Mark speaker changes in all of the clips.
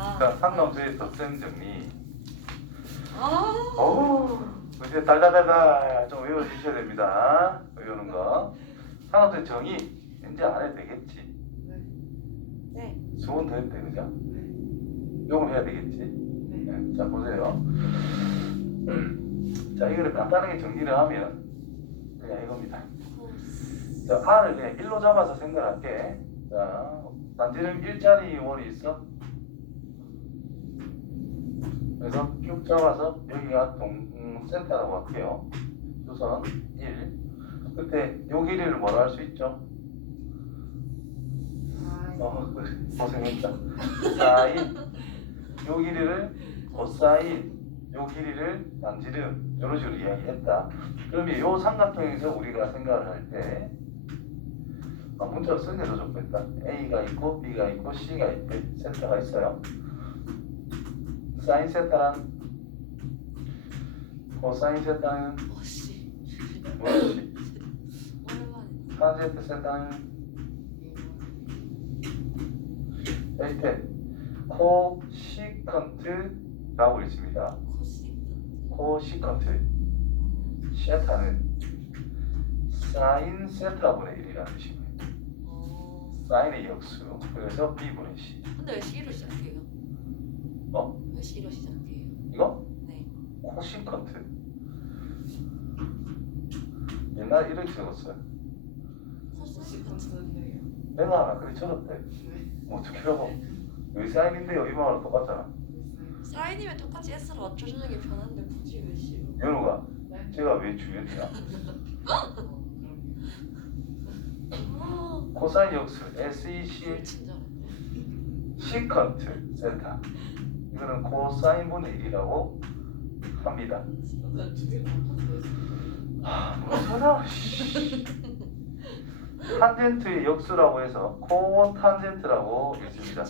Speaker 1: 아,
Speaker 2: 자, 상남수의 덧셈 정리.
Speaker 1: 아,
Speaker 2: 어우, 이제 달달달달 좀 외워주셔야 됩니다. 외우는 거. 상남수의 정의 이제 안 해도 되겠지.
Speaker 1: 네.
Speaker 2: 수원 더 해도 돼, 그죠? 요건 해야 되겠지. 네, 자, 보세요. 자, 이거를 간단하게 정리를 하면 그냥 이겁니다. 자, R을 그냥 1로 잡아서 생각할게. 자, 단지는 일자리 원이 있어. 그래서 쭉 잡아서 여기가 동, 음, 센터라고 할게요. 우선 1. 끝에 요 길이를 뭐라 할 수 있죠? 어, 고생했다. 사인. 요 길이를 코사인. 요 길이를 단지름. 이런 식으로 이야기했다. 그러면 요 삼각형에서 우리가 생각을 할 때, 아, 문자로 쓰는 게더 좋겠다. A가 있고, B가 있고, C가 있대. 세타가 있어요. 사인 세타란, 코사인 세타는. 무엇이?
Speaker 1: 오랜만에.
Speaker 2: 탄젠트 세타는 밑에 코시컨트라고 있습니다.
Speaker 1: 코시.
Speaker 2: 코시컨트 세타는 사인 세타분의 1이라는 뜻입니다.
Speaker 1: 어.
Speaker 2: 사인의 역수 그래서 b분의 c
Speaker 1: 근데 왜 C로 시작해요?
Speaker 2: 어?
Speaker 1: 왜 C로 시작해요?
Speaker 2: 이거?
Speaker 1: 네.
Speaker 2: 코시컨트 옛날에 이렇게 적었어요.
Speaker 1: 코시 같은.
Speaker 2: 내가 하나 그래 적었대. 뭐 어떻게 하고 왜 사인인데요? 이 말은 똑같잖아.
Speaker 1: 사인이면 똑같이 S로 맞춰주는 게 편한데 굳이 왜 C로?
Speaker 2: 연우가 제가 왜 중요했냐?
Speaker 1: 아,
Speaker 2: 코사인 역수 SEC. 시컨트 세타 이거는 코사인분의 1이라고 합니다. 아, 뭐더라? 탄젠트의 역수라고 해서 코탄젠트라고 있습니다.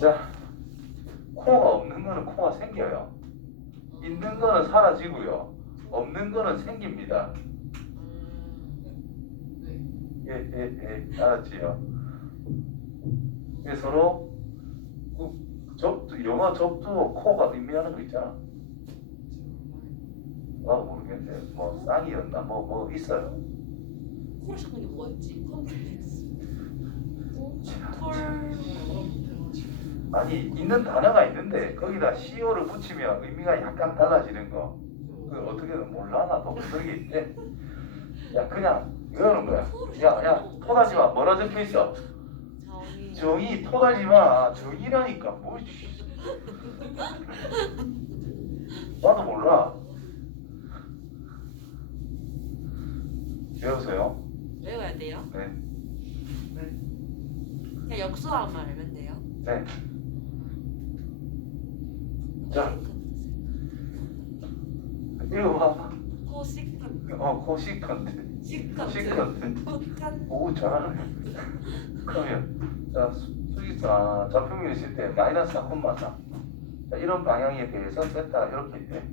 Speaker 2: 자, 코가 없는 거는 코가 생겨요. 있는 거는 사라지고요. 없는 거는 생깁니다.
Speaker 1: 음.
Speaker 2: 예, 예, 예, 알았지요? 이게 서로 그 접두, 영어 접두 코가 의미하는 거 있잖아. 나도 모르겠는데 뭐 쌍이었나 뭐 뭐 있어요.
Speaker 1: 잡는 게 뭐였지? 컴플렉스. 콜.
Speaker 2: 아니 있는 단어가 있는데 거기다 CO를 붙이면 의미가 약간 달라지는 거. 그 어떻게든 몰라 나도 그런 게 있대. 야 그냥 이러는 거야. 야 야 토하지 마. 뭐라 적혀 있어?
Speaker 1: 정이.
Speaker 2: 토하지 마. 정의라니까 뭐. 씨. 나도 몰라. 외우세요.
Speaker 1: 외워야 돼요?
Speaker 2: 네.
Speaker 1: 그냥 역수만 알면 돼요.
Speaker 2: 네. 자. 이거 봐봐.
Speaker 1: 코시컨.
Speaker 2: 어 코시컨트.
Speaker 1: 시컨트.
Speaker 2: 시컨트.
Speaker 1: 코칸.
Speaker 2: 오 잘하네. 그러면 자 수- 수기사 좌표면 있을 때 마이너스 4콤마 4. 자 이런 방향에 대해서 세타 이렇게 돼.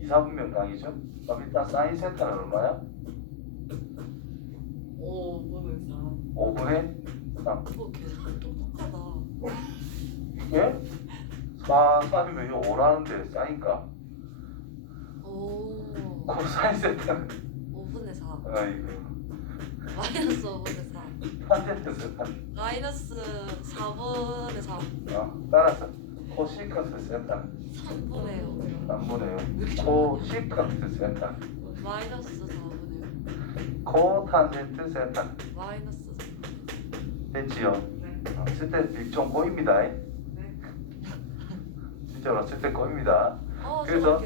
Speaker 2: 2, 4분면 강이죠. 그럼 일단 사인 세타는 얼마야?
Speaker 1: 오, 뭐는 사.
Speaker 2: 5분의 3.
Speaker 1: 그거 계산 똑똑하다.
Speaker 2: 이게 4, 3이면 이거 5라는데 싸니까
Speaker 1: 오.
Speaker 2: 코사인 세타는
Speaker 1: 5분의 4.
Speaker 2: 아이고
Speaker 1: 마이너스 5분의 4.
Speaker 2: 탄젠트 세타.
Speaker 1: 마이너스 4분의 3.
Speaker 2: 어, 따라서 코시컨트 세타는
Speaker 1: 3분의 5.
Speaker 2: 3분의 6. 코시컨트 세타.
Speaker 1: 마이너스 4분의
Speaker 2: 코탄젠트 세타.
Speaker 1: 5. 마이너스 4.
Speaker 2: 됐지요? 어, 쓸때 좀 꼬입니다. 진짜로 쓸때 꼬입니다.
Speaker 1: 어,
Speaker 2: 그래서.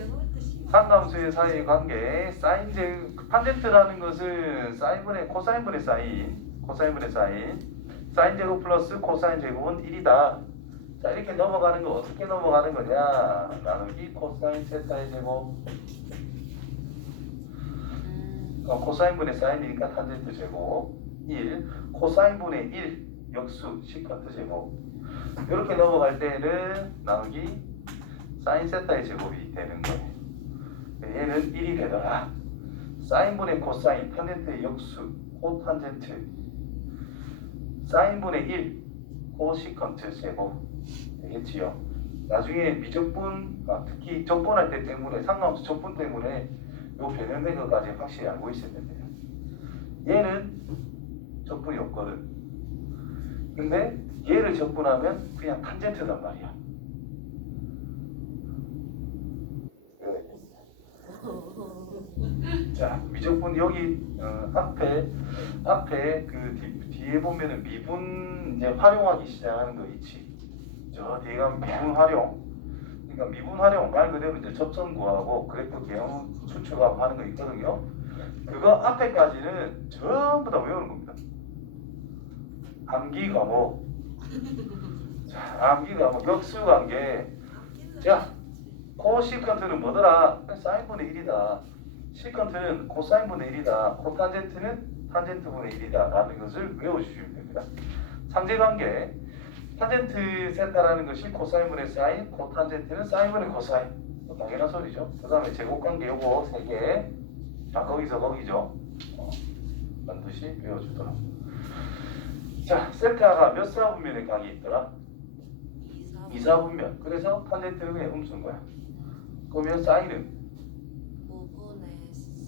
Speaker 2: 상감수의 사이의 관계 사인 제 탄젠트라는 것은 사인분의 코사인분의 사인 코사인분의 사인 사인 제곱 플러스 코사인 제곱은 1이다. 자 이렇게 넘어가는 거 어떻게 넘어가는 거냐? 나누기 코사인 세타의 제곱.
Speaker 1: 음.
Speaker 2: 어, 코사인분의 사인이니까 탄젠트 제곱. 1 코사인분의 1 역수 시컨트 제곱. 이렇게 넘어갈 때는 나누기 사인 세타의 제곱이 되는 거예요. 얘는 1이 되더라 사인분의 코사인 탄젠트의 역수 코탄젠트 사인분의 1 코시컨트 제곱 되겠지요. 나중에 미적분 아, 특히 적분할 때 때문에 상관없어 적분 때문에 요 변형된 것까지 확실히 알고 됩니다. 얘는 적분이 없거든. 근데 얘를 적분하면 그냥 탄젠트단 말이야. 그래. 자, 미적분 여기 어, 앞에 앞에 그 뒤, 뒤에 보면은 미분 이제 활용하기 시작하는 거 있지. 저 뒤에 가면 미분 활용. 그러니까 미분 활용 말 그대로 이제 접선 구하고 그래프 개형 추출하고 하는 거 있거든요. 그거 앞에까지는 전부 다 외우는 겁니다. 암기 과목. 자, 암기 과목 역수 관계. 자, 코시 컨트는 뭐더라? 사인분의 1이다. 시컨트는 코사인분의 1이다. 코탄젠트는 탄젠트분의 1이다. 라는 것을 외워주시면 됩니다. 상대관계. 탄젠트 세타라는 것이 코사인분의 사인, 코탄젠트는 사인분의 코사인. 뭐 당연한 소리죠. 그 다음에 제곱관계 요거 3개. 자, 거기서 거기죠. 어, 반드시 외워주도록. 자, 세타가 몇 사분면의 각이 있더라? 이사분면. 그래서 탄젠트는 그냥 음수인 거야. 그러면 사인은
Speaker 1: 5분의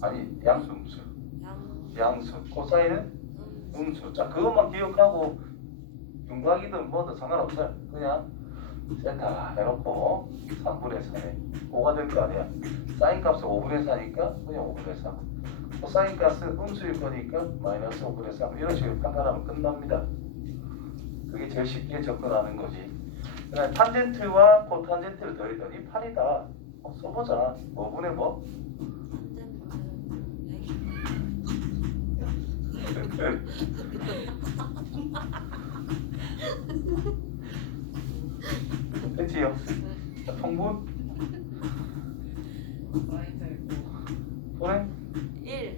Speaker 2: 아니 양수 음수.
Speaker 1: 양
Speaker 2: 양수. 코사인은
Speaker 1: 음,
Speaker 2: 음수. 자, 그것만 기억하고 윤곽이든 뭐든 상관없어요. 그냥 세타 해놓고 3분의 4에 5가 될 거 아니야. 사인 값은 5분의 4니까 그냥 5분의 4. 코사인 값은 음수일 거니까 마이너스 5분의 3. 이런 식으로 판단하면 끝납니다. 그게 제일 쉽게 접근하는 거지. 그다음에 탄젠트와 코탄젠트를 더했더니 8이다. 어, 써보자. 5분의 뭐? 됐지요? 자, 통분? 보내?
Speaker 1: 1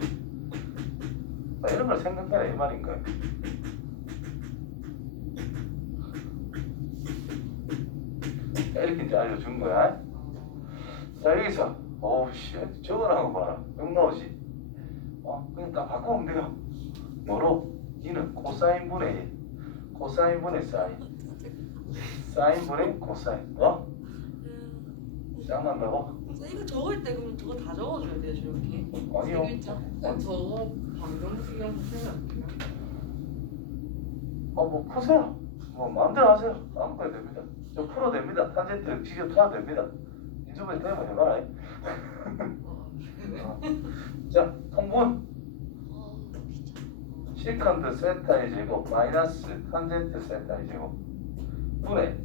Speaker 2: 자, 이런 걸 생각해라 이 말인 거야. 자, 이렇게 이제 알려준 거야. 자 여기서 어우 씨 저거라는 거 봐라. 영 나오지? 어 그냥 다 바꾸면 돼요. 뭐로? 이는 코사인분의 1 코사인분의 사인. 사인분의 코사인. 어? 짱난다고?
Speaker 1: 이거 적을 때 그럼 저거 다 적어줘야 돼요 저렇게.
Speaker 2: 아니요.
Speaker 3: 난 저거 방정식이랑 돼요?
Speaker 2: 어뭐 푸세요 뭐 마음대로 하세요. 아무거나 됩니다. 저 풀어도 됩니다. 탄젠트 직접 타도 됩니다. 인수분해 되면 해봐라.
Speaker 3: 어,
Speaker 2: 자 통분.
Speaker 1: 어
Speaker 2: 시컨트 세타의 제곱 마이너스 탄젠트 세타의 제곱. 분의.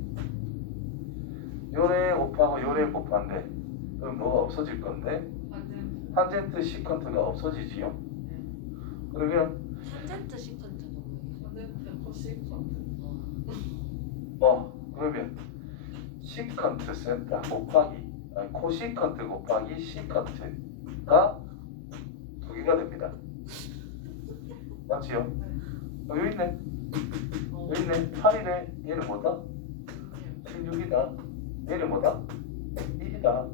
Speaker 2: 요래 곱하고 요래 곱한데 그럼 뭐가 없어질 건데? 탄젠트 시컨트가 없어지지요? 그러면
Speaker 1: 탄젠트 시컨트는 뭐예요?
Speaker 3: 완전 코식 컨트
Speaker 2: 어 그러면 시컨트 세타 곱하기 아니 코시컨트 곱하기 시컨트가 두 개가 됩니다 맞지요? 어, 여기 있네.
Speaker 3: 어,
Speaker 2: 여기 있네. 8이네 얘는 뭐다? 16이다. 얘는 뭐다? 1이다.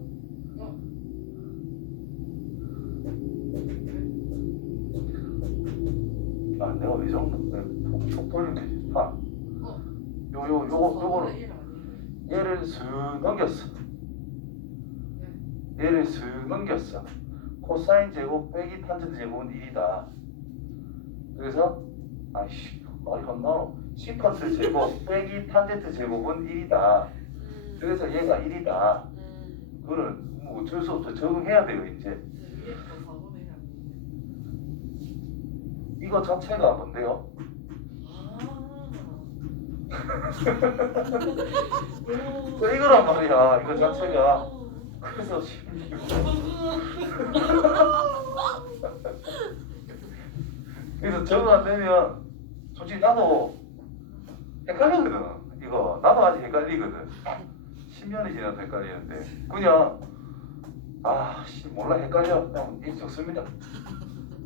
Speaker 2: 아 내가 왜 적는 톡, 톡 돌리네 봐 요, 요, 요거, 요거는? 얘를 쓱 넘겼어. 얘를 쓱 넘겼어. 코사인 제곱 빼기 탄젠트 제곱은 1이다 그래서 아이씨 말이 헛나오 시컨트 제곱 빼기 탄젠트 제곱은 1이다.
Speaker 1: 음,
Speaker 2: 그래서 얘가 1이다.
Speaker 1: 음,
Speaker 2: 그거는 뭐 어쩔 수 없어. 적응해야 돼요 이제.
Speaker 3: 저 위에 거 4분의 1 아니에요?
Speaker 2: 이거 자체가 뭔데요?
Speaker 3: 오.
Speaker 2: 그 이거란 말이야 이거 자체가. 그래서 16 그래서 적응 안 되면 솔직히 나도 헷갈리거든. 이거 나도 아직 헷갈리거든. 10년이 지나도 헷갈리는데. 그냥 아 씨 몰라. 헷갈려. 그냥 이 적습니다.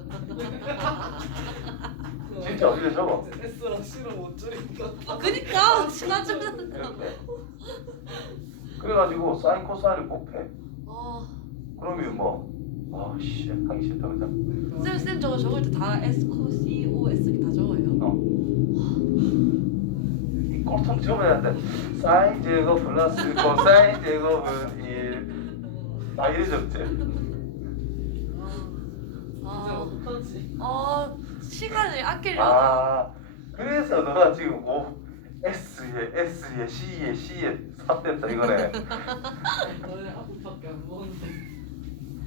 Speaker 2: 진짜 어디에 적어?
Speaker 3: S랑 C랑 못 줄인가?
Speaker 1: 아 그니까. 지나치면.
Speaker 2: 이렇게 그래가지고 사인 코사인을 곱해.
Speaker 1: 어
Speaker 2: 그러면 뭐 아씨 하기 싫다 그죠?
Speaker 1: 쌤, 쌤 저거 적을 때 다 S, C, 이
Speaker 2: 꼴통 적어야 돼 사인 제곱 플러스 코사인 제곱은 1다 이래 적지?
Speaker 3: 진짜
Speaker 1: 아,
Speaker 3: 어떡하지?
Speaker 1: 어, 시간을 아끼려고.
Speaker 2: 아 그래서 너가 지금 O S에 S에 C에 C에 삽됐다 이거네.
Speaker 3: 너네 아프밖에 안 먹는데.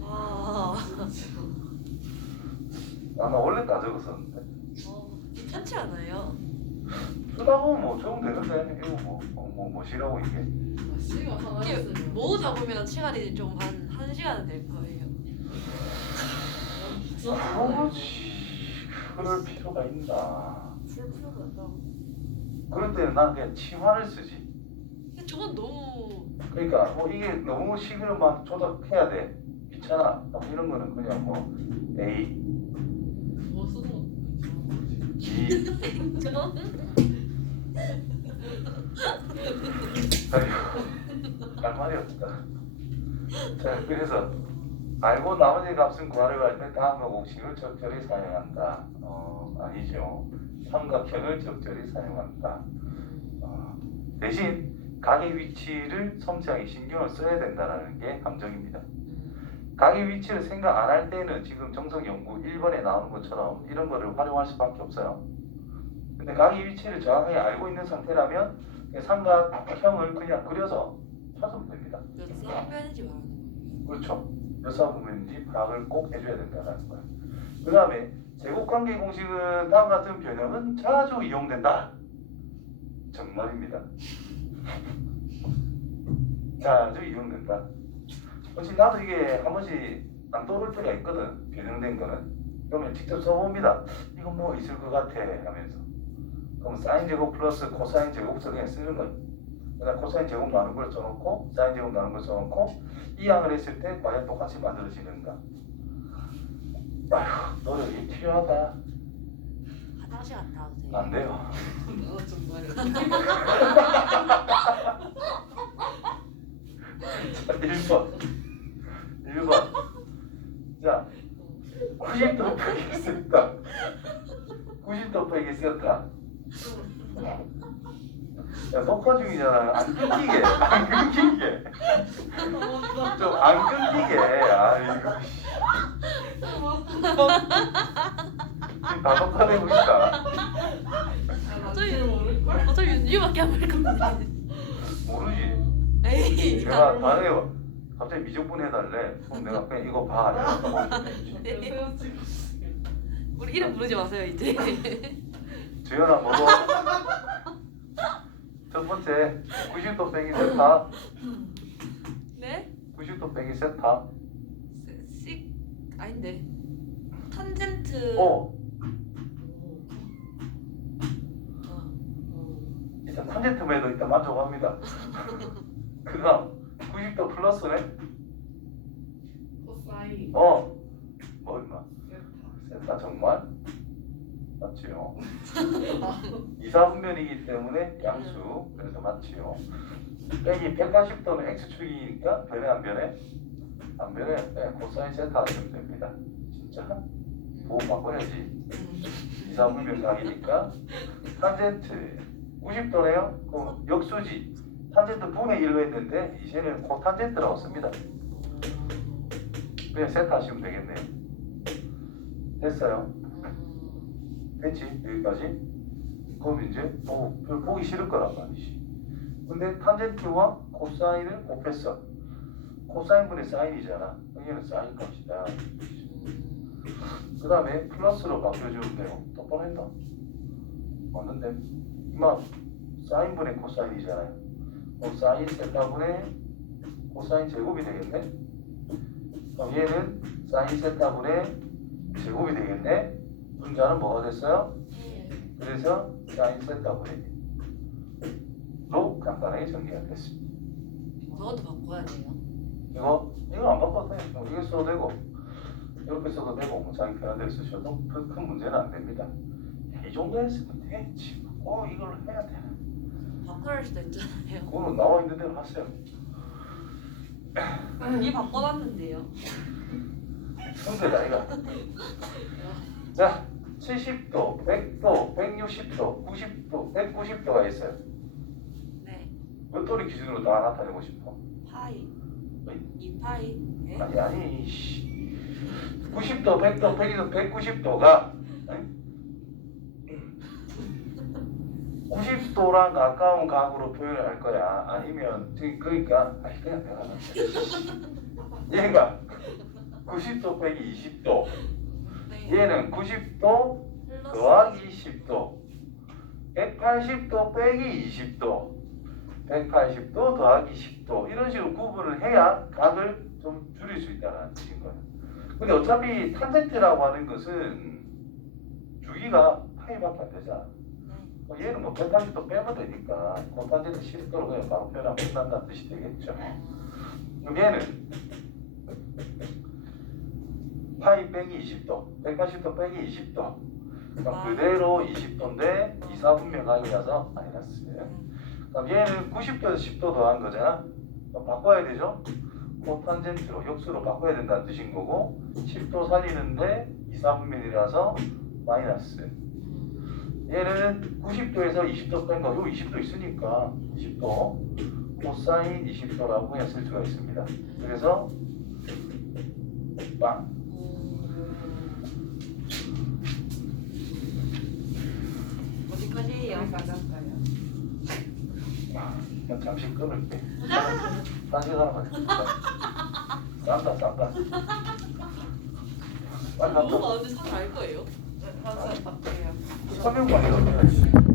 Speaker 1: 아,
Speaker 2: 아나 원래 다 적었었는데.
Speaker 1: 어, 괜찮지 않아요?
Speaker 2: 쓰다 보면 뭐 적으면 되는데 이거 뭐, 뭐, 뭐 뭐시라고 이게?
Speaker 3: 아, 씨가 하나
Speaker 1: 이게
Speaker 3: 있으면
Speaker 1: 모으다 보면 시간이 좀 한 한 시간은 될 거예요.
Speaker 2: 그렇지 그럴 필요가 있나. 그럴 때는 난 그냥 치환을 쓰지.
Speaker 1: 근데 저건 너무
Speaker 2: 그러니까 뭐 이게 너무 식을 막 조작해야 돼. 귀찮아. 뭐 이런 거는 그냥
Speaker 1: 뭐저
Speaker 2: 아이고 할 말이 없다. 자 그래서 알고 나머지 값은 구하려고 할 때 다음과 공식을 적절히 사용한다. 어 아니죠. 삼각형을 적절히 사용한다. 어, 대신 각의 위치를 섬세하게 신경을 써야 된다는 게 함정입니다 각의 위치를 생각 안 할 때는 지금 정석 연구 1번에 나오는 것처럼 이런 거를 활용할 수밖에 없어요. 근데 각의 위치를 정확하게 알고 있는 상태라면 삼각형을 그냥 그려서 찾으면 됩니다.
Speaker 1: 몇 사분면인지 말하는 거예요.
Speaker 2: 그렇죠. 몇 사분면인지 파악을 꼭 해줘야 된다는 거예요. 그 다음에 제곱관계 공식은 다음 같은 변형은 자주 이용된다. 정말입니다. 자주 이용된다. 혹시 나도 이게 한 번씩 안 떠오를 때가 있거든. 변형된 거는. 그러면 직접 써봅니다. 이거 뭐 있을 것 같아 하면서. 그럼 사인 제곱 플러스 코사인 제곱서 그냥 쓰는 거예요. 그냥 코사인 제곱 나눈 걸 써놓고 사인 제곱 나눈 걸 써놓고 이 항을 했을 때 과연 똑같이 만들어지는가? 아휴 노력이 필요하다.
Speaker 1: 화장실 갔다 와도 돼요.
Speaker 2: 안 돼요.
Speaker 3: 말해
Speaker 2: 자, 1번. 1번. 자, 90도 빼기 세타. 90도 빼기 세타. 야, 녹화 중이잖아. 안 끊기게. 안 끊기게. 좀 안 끊기게. 아이고. 지금 다 녹화되고 있다.
Speaker 3: 모를걸?
Speaker 1: 어차피 윤주밖에 안볼 건데.
Speaker 2: 모르지.
Speaker 1: 에이,
Speaker 2: 내가
Speaker 1: 나
Speaker 2: 다음에 갑자기 미적분 해달래. 그럼 내가 그냥 이거 봐.
Speaker 3: 싶어.
Speaker 1: 우리 이름 부르지 마세요 이제.
Speaker 2: 주연아 뭐고? 첫 번째 90도 빼기 세타
Speaker 1: 네?
Speaker 2: 90도 빼기 세타
Speaker 1: 식 아닌데. 탄젠트.
Speaker 2: 오
Speaker 1: 어.
Speaker 2: 일단 탄젠트매도 일단 만족합니다 그 다음 90도 플러스네
Speaker 3: 코사인.
Speaker 2: 어뭐 임마?
Speaker 3: 세타
Speaker 2: 세타 정말? 맞지요? 이사분면이기 때문에 양수. 그래서 맞지요. 빼기 180도는 x축이니까 변해 안 변해? 안 변해. 네, 코사인 세타 하시면 됩니다. 진짜? 보호 바꿔야지. 이사분면 각이니까. 탄젠트. 90도네요. 그럼 역수지 탄젠트 분의 1로 했는데 이제는 코탄젠트라고 씁니다. 그냥 세트 하시면 되겠네요. 됐어요. 됐지 여기까지. 그럼 이제 뭐별 보기 싫을 거란 말이지. 근데 탄젠트와 코사인을 곱했어. 코사인분의 사인이잖아. 여기는 사인 값이다. 그 다음에 플러스로 바뀌어주면 돼요. 똑바로 했다. 맞는데? 이마 사인분의 코사인이잖아요. 그럼 사인 세타분의 코사인 제곱이 되겠네? 그럼 얘는 사인 세타분의 제곱이 되겠네? 분자는 뭐가 됐어요? 그래서 사인 세타분의 로 간단하게 정리가 됐습니다.
Speaker 1: 그것도 바꿔야 돼요.
Speaker 2: 이거 이거 안 바꿔도 돼. 뭐 이거 써도 되고 이렇게 써도 되고 뭐 자기 편한 대로 쓰셔도 큰, 큰 문제는 안 됩니다. 이 정도 했으면 되지. 어 이걸 해야 돼.
Speaker 1: 바꿔야 할 수도 있잖아요.
Speaker 2: 그거는 나와 있는 대로 하세요.
Speaker 1: 이게 바꿔놨는데요.
Speaker 2: 문제다 이거. 자, 70도, 100도, 160도, 90도, 190도가 있어요.
Speaker 1: 네.
Speaker 2: 몇 도를 기준으로 다 나타내고 싶어?
Speaker 1: 파이.
Speaker 2: 어이?
Speaker 1: 2파이. 네.
Speaker 2: 아니 아니 씨. 90도, 100도, 100도, 190도가 90도랑 가까운 각으로 표현을 할 거야. 아니면 그러니까 아니 그냥 내가 얘가 90도 빼기 20도
Speaker 1: 네.
Speaker 2: 얘는 90도 더하기 10도 180도 빼기 20도 180도 더하기 10도 이런 식으로 구분을 해야 각을 좀 줄일 수 있다는 뜻인 거예요. 근데 어차피 탄젠트라고 하는 것은 주기가 파이밖에 안 되잖아. 어, 얘는 뭐 180도 빼면 되니까 코탄젠트 10도로 그냥 바로 표현하면 끝난다는 뜻이 되겠죠. 그럼 얘는 파이 빼기 20도, 180도 빼기 20도. 그럼 그대로 20도인데 2, 4분면 각이라서 마이너스. 그럼 얘는 90도에서 10도 더한 거잖아. 그럼 바꿔야 되죠? 코탄젠트로 역수로 바꿔야 된다는 뜻인 거고 10도 살리는데 2, 4분면이라서 마이너스. 얘는 90도에서 20도 뺀 거, 요 20도 있으니까 20도 코사인 20도라고 그냥 쓸 수가 있습니다. 그래서 빵.
Speaker 1: 어디까지예요?
Speaker 2: 그냥 잠시 끊을게. 딴 시간 하면 싼다 싼다. 빨리
Speaker 1: 너무
Speaker 2: 갔다.
Speaker 1: 많은데 사실 알 거예요?
Speaker 3: 네, 한살 받게요.
Speaker 2: 해야지.